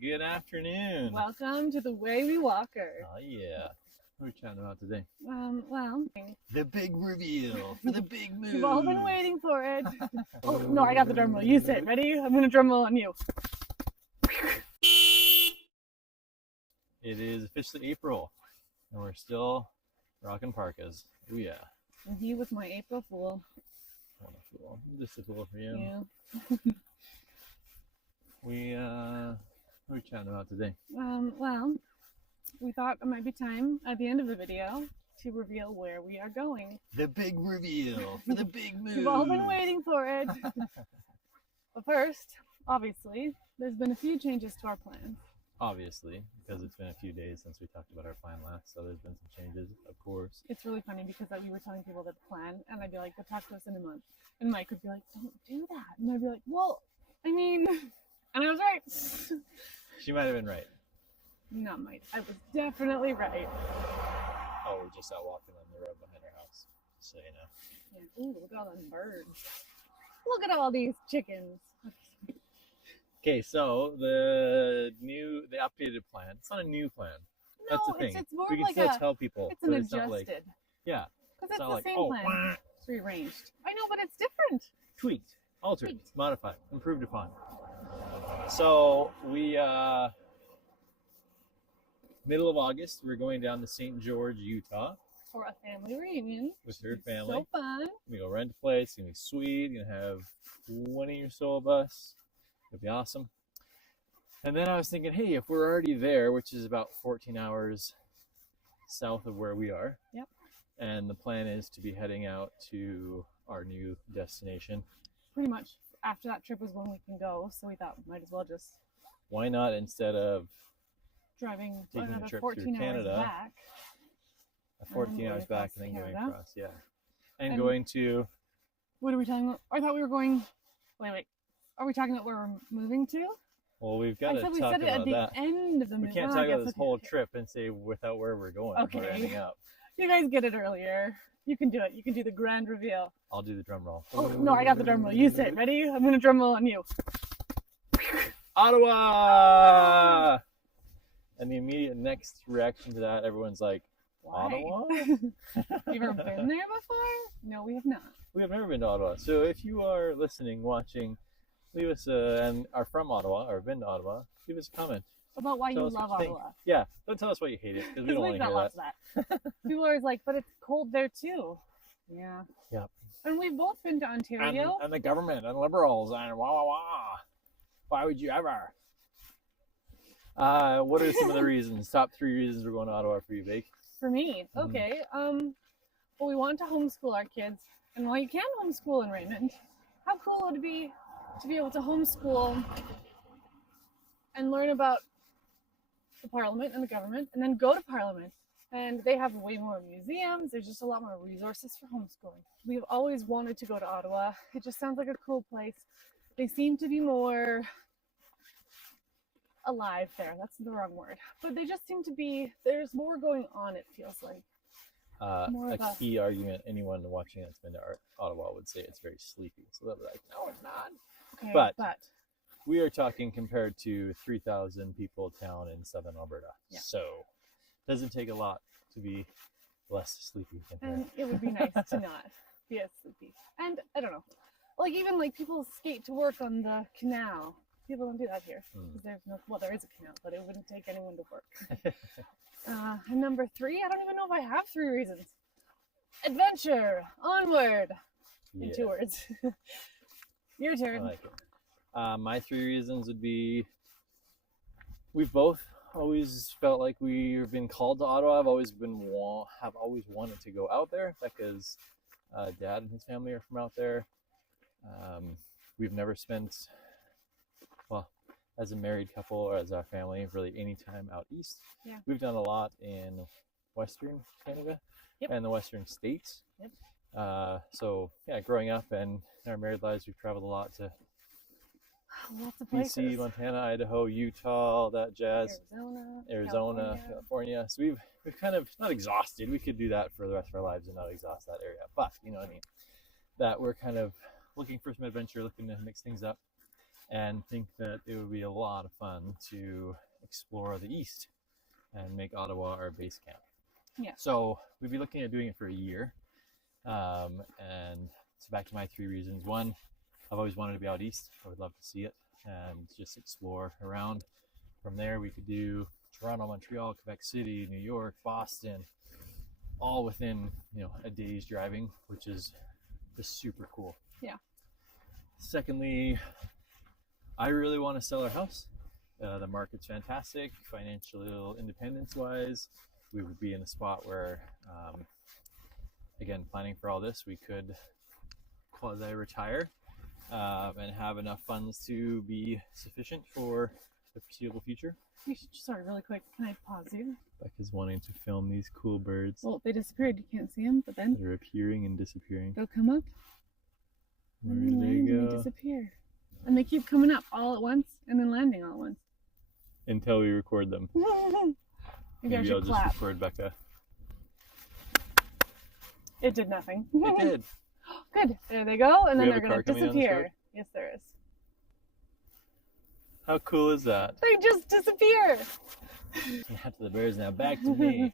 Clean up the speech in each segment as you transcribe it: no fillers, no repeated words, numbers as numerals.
Good afternoon. Welcome to the Way We Walker. Oh yeah. What are we chatting about today? Well, The big reveal for the big move. you've all been waiting for it. Oh, no, I got the drum roll. You sit. Ready? I'm going to drum roll on you. It is officially April, and we're still rocking parkas. Oh yeah. And he was my April Fool. What a fool. I'm just a fool for you. Yeah. What are we chatting about today? Well, we thought it might be time at the end of the video to reveal where we are going. The big reveal for the big move. You've all been waiting for it. But first, obviously, there's been a few changes to our plans. Obviously, because it's been a few days since we talked about our plan last, so there's been some changes, of course. It's really funny because we were telling people the plan, and I'd be like, "We'll talk to us in a month." And Mike would be like, "Don't do that." And I'd be like, "Well, I mean," and I was right. She might have been right. Not Mike. I was definitely right. Oh, we're just out walking on the road behind our house, just so you know. Yeah. Ooh, look at all them birds. Look at all these chickens. Okay, so the updated plan. It's not a new plan. No, That's the thing. it's more we can like still tell people. it's an but it's adjusted. not like, yeah. Because it's not the like, same oh, plan. wah. It's rearranged. I know, but it's different. Tweaked, altered, Tweaked. modified, improved upon. So we middle of August, we're going down to St. George, Utah, For a family reunion. with her family. So fun. We go rent a place. It's gonna be sweet. You're gonna have 20 or so of us. It'll be awesome. And then I was thinking, hey, if we're already there, which is about 14 hours south of where we are, Yep. and the plan is to be heading out to our new destination, Pretty much after that trip was when we can go, so we thought we might as well just why not, instead of driving Taking a another trip 14 through hours Canada, back. 14 going hours back and then across going Canada. across, yeah. And And- going to, What are we talking about? I thought we were going. Wait. Are we talking about where we're moving to? well, we've got I to said we talk said it at about the that. end of the We movie. can't Oh, talk I guess about this okay. whole trip and say without where we're going, Okay. where we're ending up. You guys get it earlier. You can do it. You can do the grand reveal. I'll do the drum roll. Oh, no, I got the drum roll. You sit. Ready? I'm going to drum roll on you. Ottawa! And the immediate next reaction to that, everyone's like, Why? Ottawa? You ever been there before? No, we have not. We have never been to Ottawa. So if you are listening, watching, leave us and are from Ottawa or been to Ottawa, leave us a comment. About why Tell you us love what you think. Ottawa. Yeah, don't tell us why you hate it, because we don't want We've to got hear lots that. of that. People are always like, but it's cold there too. Yeah. Yep. And we've both been to Ontario. And the government and liberals and wah wah wah. Why would you ever? What are some of the reasons? Top 3 reasons we're going to Ottawa for you, Bake? For me, Mhm. okay. Well, we want to homeschool our kids, and while you can homeschool in Raymond, how cool would it be to be able to homeschool and learn about the Parliament and the government, and then go to Parliament? And they have way more museums. There's just a lot more resources for homeschooling. We've always wanted to go to Ottawa. It just sounds like a cool place. They seem to be more alive there. That's the wrong word. But they just seem to be, there's more going on, it feels like. More A of a- key argument anyone watching that's been to Ottawa would say it's very sleepy. So they'll be like, no, it's not. Okay, But- but We are talking compared to 3,000 people town in southern Alberta. Yeah. So it doesn't take a lot to be less sleepy than here. and it would be nice to not be as sleepy. And I don't know, like even like people skate to work on the canal. People don't do that here because there's no. Well, there is a canal, but it wouldn't take anyone to work. And number 3, I don't even know if I have 3 reasons. Adventure, onward. In 2 words. Your I turn. like it. My 3 reasons would be we've both always felt like we've been called to Ottawa. I've always wanted to go out there because Dad and his family are from out there. We've never spent, well, as a married couple or as our family, really any time out east. Yeah. We've done a lot in Western Canada Yep. and the Western states. Yep. So yeah, growing up and in our married lives, we've traveled a lot to Lots of places. BC, Montana, Idaho, Utah, all that jazz, Arizona, California. So we've kind of not exhausted. We could do that for the rest of our lives and not exhaust that area. But you know what I mean. That we're kind of looking for some adventure, looking to mix things up. and think that it would be a lot of fun to explore the East and make Ottawa our base camp. Yeah. So we'd be looking at doing it for a year. And so back to my 3 reasons. One, I've always wanted to be out East. I would love to see it and just explore around. From there, we could do Toronto, Montreal, Quebec City, New York, Boston, all within, a day's driving, which is just super cool. Yeah. Secondly, I really want to sell our house. The market's fantastic, financial independence wise. We would be in a spot where, again, planning for all this, we could quasi-retire and have enough funds to be sufficient for the foreseeable future. Sorry, really quick. Can I pause you? Becca's wanting to film these cool birds. Well, they disappeared. You can't see them, but then they're appearing and disappearing. they'll come up. Where and then they land go? And they disappear. And they keep coming up all at once and then landing all at once. Until we record them. Maybe I I'll should just clap. record Becca. It did nothing. It did. Good. There they go, and then We they're have a going car to coming down this road? disappear. Yes, there is. How cool is that? They just disappear. Yeah, to the bears now. Back to me.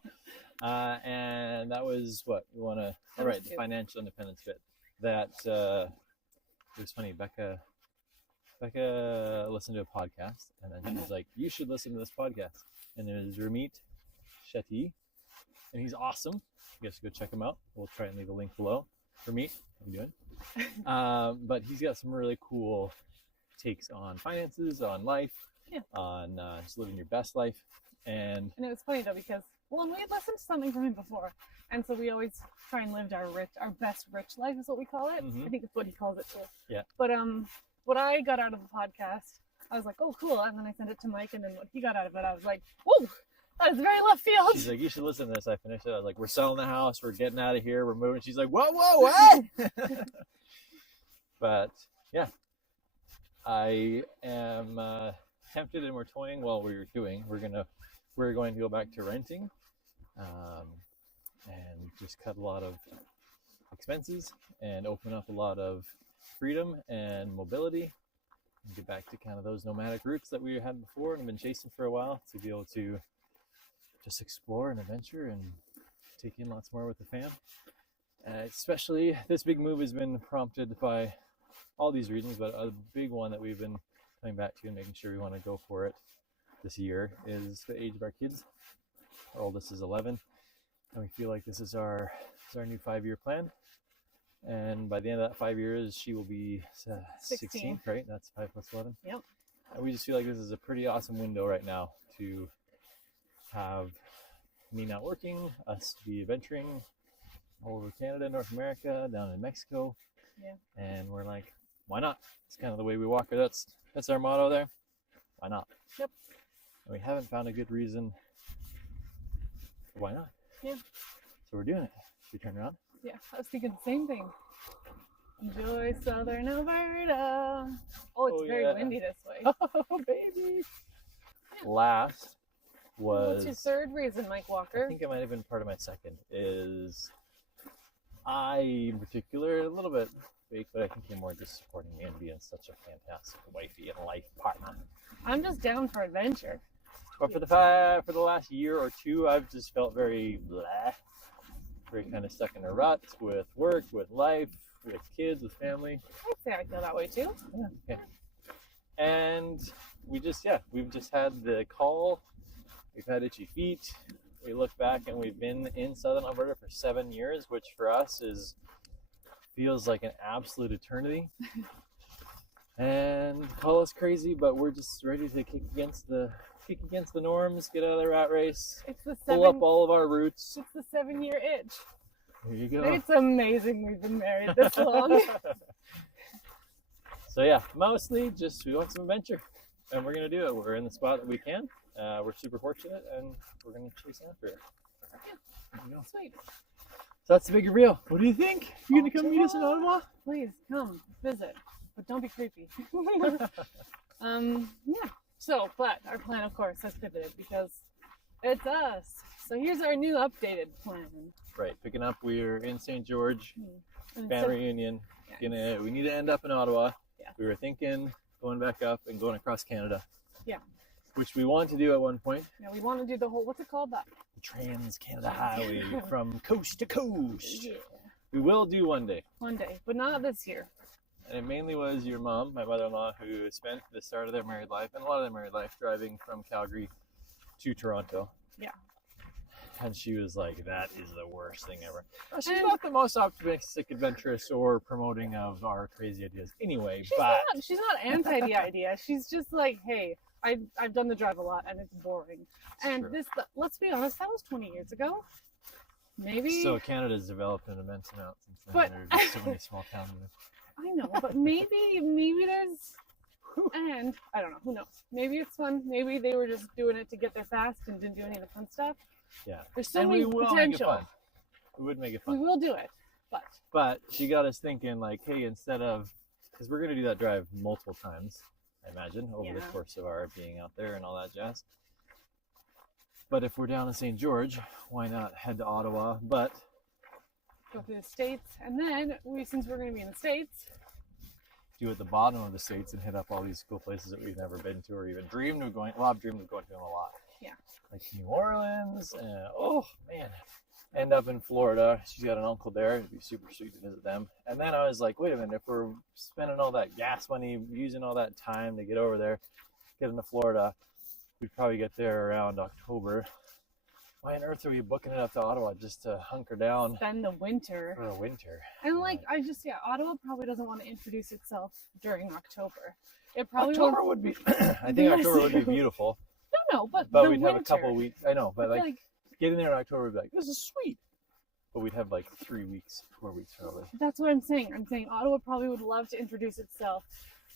And that was what we want to. All right, the financial independence bit. That it was funny. Becca listened to a podcast, and then she was like, "You should listen to this podcast." And there's Ramit Shetty, and he's awesome. You guys should go check him out. We'll try and leave a link below. Ramit, how you doing? But he's got some really cool takes on finances, on life, on just living your best life. And it was funny though because we had listened to something from him before, and so we always try and live our best rich life is what we call it. Mhm. I think it's what he calls it too. Yeah. But what I got out of the podcast, I was like, oh cool, and then I sent it to Mike, and then what he got out of it, I was like, whoa, that is very left field. she's like, "You should listen to this." I finished it. I was like, "We're selling the house. We're getting out of here. We're moving." She's like, "Whoa, what?" But yeah, I am tempted, and we're toying. Well, we're going to go back to renting, and just cut a lot of expenses and open up a lot of freedom and mobility, and get back to kind of those nomadic roots that we had before and have been chasing for a while, to be able to just explore and adventure and take in lots more with the fam. Especially this big move has been prompted by all these reasons, but a big one that we've been coming back to and making sure we want to go for it this year is the age of our kids. Our oldest is 11, and we feel like this is our new 5-year plan. And by the end of that 5 years, she will be 16, right? That's 5 plus 11. Yep. And we just feel like this is a pretty awesome window right now to have me not working, us be adventuring all over Canada, North America, down in Mexico. Yeah. And we're like, why not? It's kind of the way we walk. That's our motto there. Why not? Yep. And we haven't found a good reason. Why not? Yeah. So we're doing it. Should we turn around? Yeah, I was thinking the same thing. Enjoy Southern Alberta. Oh, it's very windy this way. Oh, baby. Last was... What's your third reason, Mike Walker? I think it might have been part of my second, is I, in particular, a little bit fake, but I think you're more just supporting me and being such a fantastic wifey and life partner. I'm just down for adventure. But for the last year or two, I've just felt very blah, very kind of stuck in a rut with work, with life, with kids, with family. I'd say I feel that way too. Yeah. Okay. And we've just had the call. We've had itchy feet. We look back and we've been in Southern Alberta for 7 years, which for us feels like an absolute eternity. And call us crazy, but we're just ready to kick against the norms, get out of the rat race, pull up all of our roots. It's the 7-year itch. There you go. It's amazing we've been married this long. So yeah, mostly just we want some adventure, and we're gonna do it. We're in the spot that we can. We're super fortunate, and we're gonna chase after it. Yeah. Sweet. So that's the big reveal. What do you think? You gonna come meet us in Ottawa? Please come visit, but don't be creepy. Yeah. So, but our plan, of course, has pivoted because it's us. So here's our new updated plan. Right, picking up. We're in St. George, And family reunion. Yes. We need to end up in Ottawa. Yeah. We were thinking going back up and going across Canada. Yeah. Which we want to do at one point. Yeah, we want to do the whole, what's it called? That The Trans-Canada Highway from coast to coast. Yeah. We will do one day. One day, but not this year. And it mainly was your mom, my mother-in-law, who spent the start of their married life and a lot of their married life driving from Calgary to Toronto. Yeah. And she was like, that is the worst thing ever. Well, she's not the most optimistic, adventurous, or promoting of our crazy ideas anyway, She's not anti the idea. She's just like, hey, I've done the drive a lot and it's boring. And true. Let's be honest, that was 20 years ago. Maybe. So Canada's developed an immense amount since then. But- There are just so many small towns. I know, but maybe there's, and I don't know, who knows? Maybe it's fun. Maybe they were just doing it to get there fast and didn't do any of the fun stuff. Yeah. There's so And many we will make it potential. fun. We would make it We fun. will do it, but But she got us thinking, like, hey, instead of, because we're going to do that drive multiple times, I imagine, over the Yeah. course of our being out there and all that jazz. But if we're down in St. George, why not head to Ottawa? But go through the States, and then since we're going to be in the States, do at the bottom of the States and hit up all these cool places that we've never been to or even dreamed of going. Well, I've dreamed of going to them a lot. Yeah. Like New Orleans, and oh man, end up in Florida. She's got an uncle there. It'd be super sweet to visit them. And then I was like, wait a minute, if we're spending all that gas money, using all that time to get over there, get into Florida, we'd probably get there around October. Why on earth are we booking it up to Ottawa just to hunker down spend the winter. for the winter? And Ottawa probably doesn't want to introduce itself during October. It probably October won't. would be, I think October would be beautiful, No, but but the we'd winter, have a couple weeks. I know, but I feel like getting there in October would be like, this is sweet. But we'd have like 3 weeks, 4 weeks probably. that's what I'm saying. I'm saying Ottawa probably would love to introduce itself.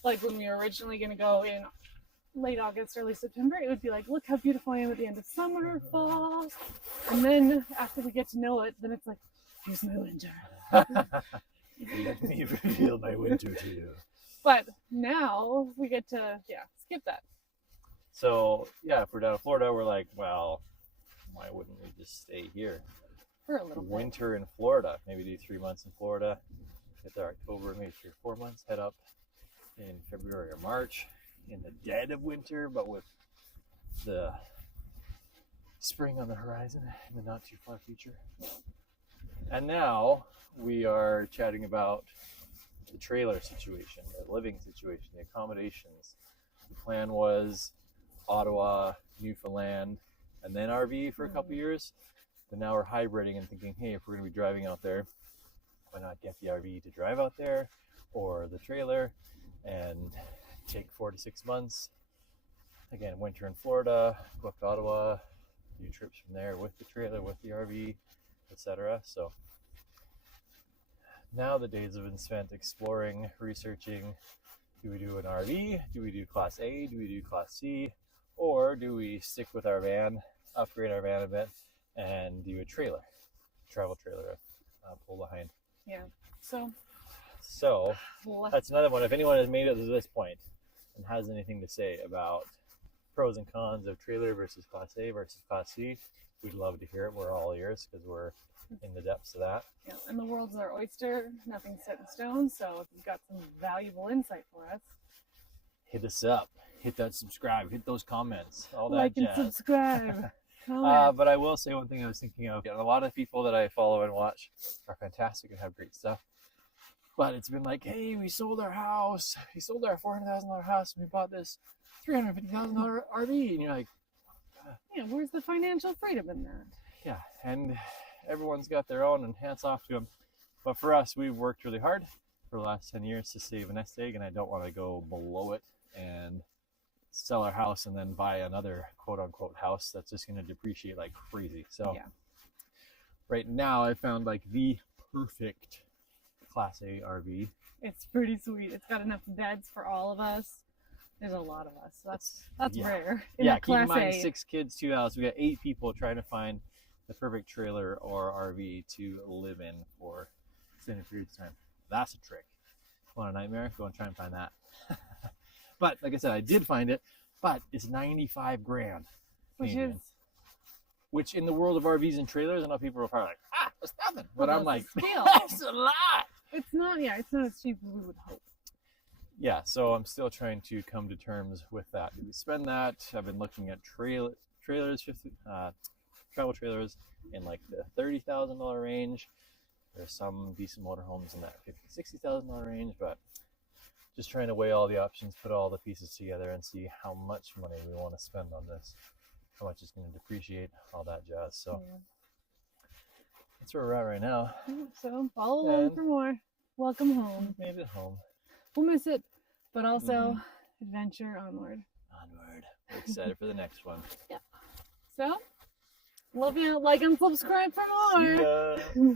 Like when we were originally going to go in late August, early September, it would be like, look how beautiful I am at the end of summer, fall. And then after we get to know it, then it's like, here's my winter. Let me reveal my winter to you. But now we get to, skip that. So, yeah, if we're down in Florida, we're like, well, why wouldn't we just stay here? For a little bit. Winter in Florida. Maybe do 3 months in Florida. Get there October, maybe 3 or 4 months. Head up in February or March in the dead of winter, but with the spring on the horizon in the not too far future. And now we are chatting about the trailer situation, the living situation, the accommodations. The plan was Ottawa, Newfoundland, and then RV for a couple years. But now we're hybriding and thinking, hey, if we're going to be driving out there, why not get the RV to drive out there or the trailer and take 4 to 6 months. Again, winter in Florida, go up to Ottawa, do trips from there with the trailer, with the RV, etc. So now the days have been spent exploring, researching. Do we do an RV? Do we do Class A? Do we do Class C? Or do we stick with our van, upgrade our van a bit, and do a trailer, travel trailer, pull behind? Yeah. So That's another one. If anyone has made it to this point and has anything to say about pros and cons of trailer versus Class A versus Class C, we'd love to hear it. We're all ears because we're in the depths of that. Yeah, and the world's our oyster. Nothing's set in stone. So if you've got some valuable insight for us, Hit us up. Hit that subscribe. Hit those comments. All that like and jazz. subscribe. Comment. But I will say one thing I was thinking of. A lot of people that I follow and watch are fantastic and have great stuff. But it's been like, hey, we sold our house. We sold our $400,000 house and we bought this $350,000 RV. And you're like, Yeah, where's the financial freedom in that? yeah. And everyone's got their own, and hats off to them. But for us, we've worked really hard for the last 10 years to save a nest egg, and I don't want to go below it and sell our house and then buy another quote unquote house that's just going to depreciate like crazy. So Yeah. right now I found like the perfect Class A RV. It's pretty sweet. It's got enough beds for all of us. There's a lot of us. So that's Yeah. rare. Yeah, a keep in Class mind A. 6 kids, 2 houses. We got 8 people trying to find the perfect trailer or RV to live in for extended periods of time. That's a trick. Want a nightmare? Go and try and find that. But like I said, I did find it, but it's 95 grand. Which Canadian. is Which in the world of RVs and trailers, I know people are probably like, that's nothing. But I'm like, that's a steal. that's a lot. It's not as cheap as we would hope. yeah, so I'm still trying to come to terms with that. Do we spend that? I've been looking at trailers, travel trailers in like the $30,000 range. There's some decent motorhomes in that $50,000-$60,000 range, but just trying to weigh all the options, put all the pieces together, and see how much money we want to spend on this, how much it's going to depreciate, all that jazz. So Yeah. that's where we're at right now. So follow along And for more. Welcome home. We've made it home. We'll miss it, but also adventure onward. Onward. We're excited for the next one. Yeah. So, love you. Like and subscribe for more. See ya.